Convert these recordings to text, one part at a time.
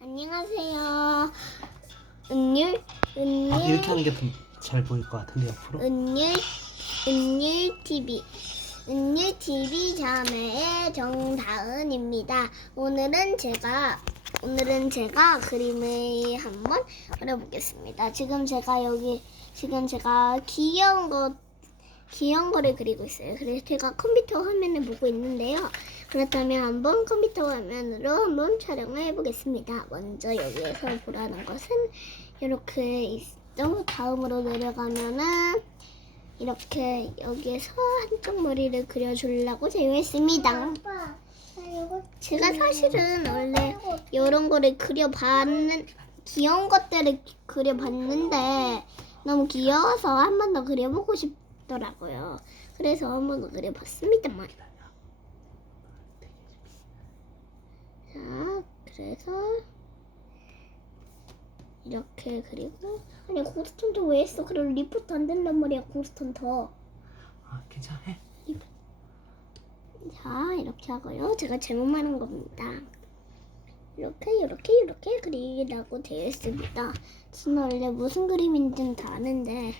안녕하세요. 은율, 아, 이렇게 하는 게 잘 보일 것 같은데 앞으로. 은율, 은율 TV. 은율 TV 자매의 정다은입니다. 오늘은 제가 오늘은 제가 그림을 한번 그려보겠습니다. 지금 제가 여기 지금 제가 귀여운 것 귀여운 거를 그리고 있어요. 그래서 제가 컴퓨터 화면을 보고 있는데요. 그렇다면 한번 컴퓨터 화면으로 한번 촬영을 해보겠습니다. 먼저 여기에서 보라는 것은 이렇게 있고 다음으로 내려가면은 이렇게 여기에서 한쪽 머리를 그려주려고 제외했습니다. 제가 사실은 원래 이런 거를 그려봤는 귀여운 것들을 그려봤는데 너무 귀여워서 한 번 더 그려보고 싶더라고요. 그래서 한 번 더 그려봤습니다만. 자, 그래서 이렇게 그리고 아니 고스톤도 왜 했어? 그럼 리프트 안 된단 말이야 고스톤 더. 아 괜찮아. 자 이렇게 하고요. 제가 제목만 한 겁니다. 이렇게 이렇게 이렇게 그리라고 되어 있습니다. 저는 원래 무슨 그림인지는 다 아는데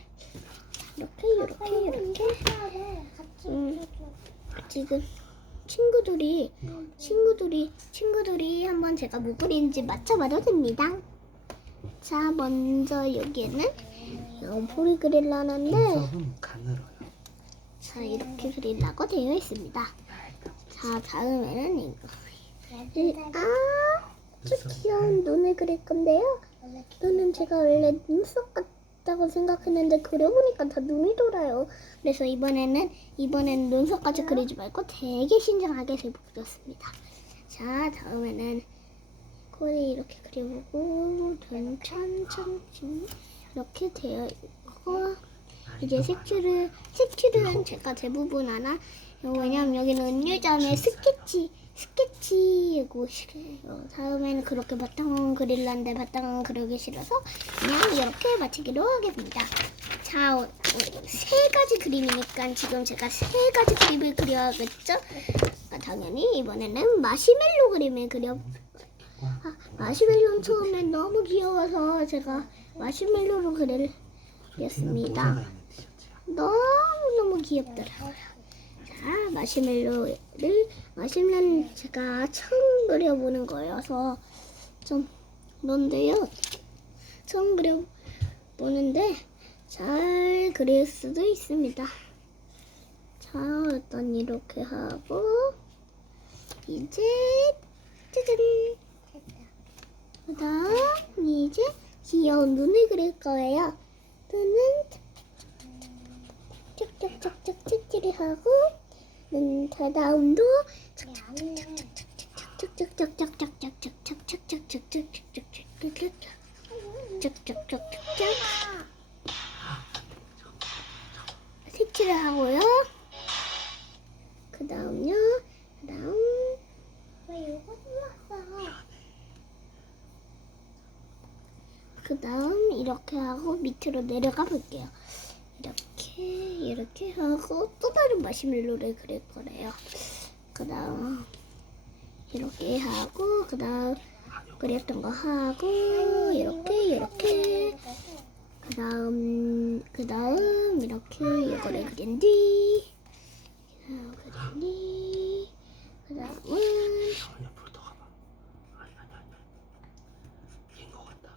이렇게 이렇게 이렇게. 음, 지금 친구들이 친구들이 친구들이 한번 제가 뭐 그리는지 맞춰봐도 됩니다. 자 먼저 여기에는 연포리 그릴라는데 자 이렇게 그리려고 되어 있습니다. 자 다음에는 이거 아주 귀여운 눈을 그릴 건데요. 눈은 제가 원래 눈썹 같은 쉽다고 생각했는데 그려보니까 다 눈이 돌아요. 그래서 이번에는 이번엔 눈썹까지 그리지 말고 되게 신중하게 그려보겠습니다. 자 다음에는 꼬리 이렇게 그려보고 눈 천천히 이렇게 되어 있고 이제 색칠을 색칠은 제가 대부분 안 하. 왜냐면 여기는 은유점에 스케치 스케치고 싶어요. 다음에는 그렇게 바탕 그릴란데 바탕 그리기 싫어서 그냥 이렇게 마치기로 하겠습니다. 자, 어, 어, 세 가지 그림이니까 지금 제가 세 가지 그림을 그려야겠죠? 아, 당연히 이번에는 마시멜로 그림을 그려. 아, 마시멜로는 처음에 너무 귀여워서 제가 마시멜로로 그렸습니다. 너무너무 귀엽더라고요. 아, 마시멜로를 마시멜로는 제가 처음 그려보는 거여서 좀 그런데요. 처음 그려보는데 잘 그릴 수도 있습니다. 자, 일단 이렇게 하고 이제 짜잔. 그다음 이제 귀여운 눈을 그릴 거예요. 눈은 쭉쭉쭉쭉 찢기를 하고 음, 다운도 색칠을 하고요. 그 다음요. 그 다음. 왜 이거 흘렀어? 그 다음 이렇게 하고 밑으로 내려가 볼게요. 이렇게. 이렇게 하고 또 다른 마시멜로를 그릴 거래요. 그 다음 이렇게 하고 그 다음 그렸던 거 하고 이렇게 이렇게 그 다음 그 다음 이렇게 이거를 그린 뒤 그다음 그린 뒤그 다음은 저 옆으로 더 가봐. 아니 아니 아니. 긴 거 같다.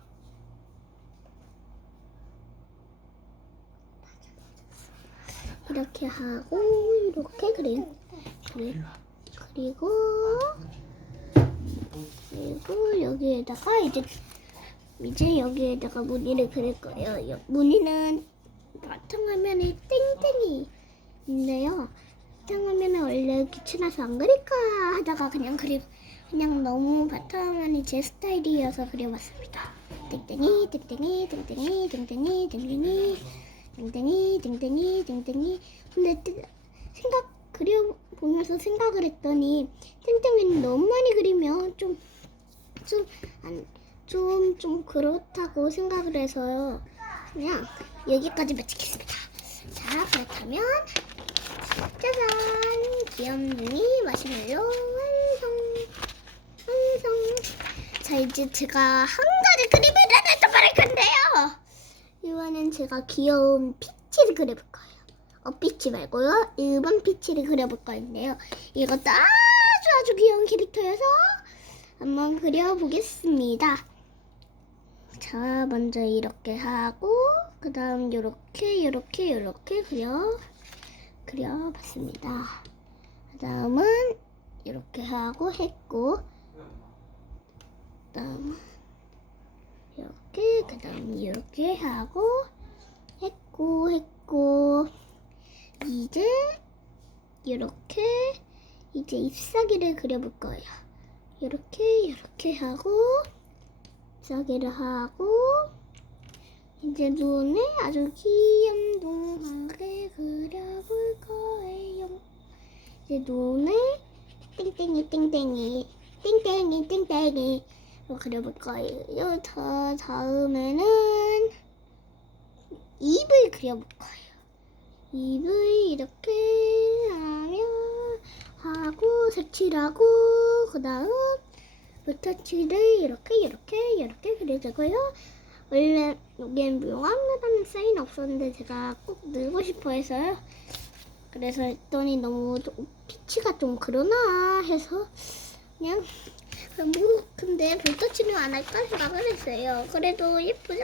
이렇게 하고 이렇게 그리, 와. 그리고 그리고 여기에다가 이제 이제 여기에다가 무늬를 그릴 거예요. 여- 무늬는 바탕화면에 땡땡이 있는데요. 바탕 화면에 원래 귀찮아서 안 그릴까 하다가 그냥 그리 그냥 너무 바탕 화면이 제 스타일이어서 그려봤습니다. 땡땡이 땡땡이 땡땡이 땡땡이 땡땡이 땡땡이 땡땡이 땡땡이 근데 뜨- 생각 그려 보면서 생각을 했더니 땡땡이는 너무 많이 그리면 좀 좀 안 좀 좀 그렇다고 생각을 해서요. 그냥 여기까지만 찍겠습니다. 자 그렇다면 짜잔 귀염둥이 마시멜로 완성 완성. 자 이제 제가 한 가지 그림을 하나 더 말할 건데요. 이번엔 제가 귀여운 피치를 그려볼 거예요. 어 피치 말고요. 일본 피치를 그려볼 건데요. 이것도 아주 아주 귀여운 캐릭터여서 한번 그려보겠습니다. 자 먼저 이렇게 하고 그 다음 요렇게 요렇게 요렇게 그려 그려봤습니다. 그 다음은 이렇게 하고 했고 그 다음 이렇게 그다음 이렇게 하고 했고 했고 이제 이렇게 이제 잎사귀를 그려볼 거예요. 이렇게 이렇게 하고 잎사귀를 하고 이제 눈에 아주 귀염둥하게 그려볼 거예요. 이제 눈에 땡땡이 땡땡이 땡땡이 땡땡이 로 그려볼 거예요. 더 다음에는 입을 그려볼 거예요. 입을 이렇게 하면 하고 색칠하고 그 다음 붓터치를 이렇게 이렇게 이렇게 그려주고요. 원래 여기엔 명함이라는 사인 없었는데 제가 꼭 넣고 싶어 해서요. 그래서 했더니 너무 좀 피치가 좀 그러나 해서 그냥 뭐 근데 볼터치는 안 할까 생각을 했어요. 그래도 예쁘죠?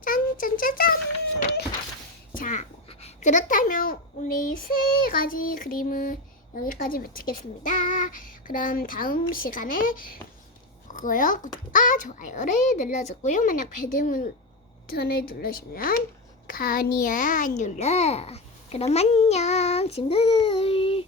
짠짠짜잔. 자 그렇다면 우리 세 가지 그림을 여기까지 마치겠습니다. 그럼 다음 시간에 그거요 구독과 좋아요를 눌러주고요. 만약 배드문 전을 누르시면 가니야 안 눌러. 그럼 안녕 친구들.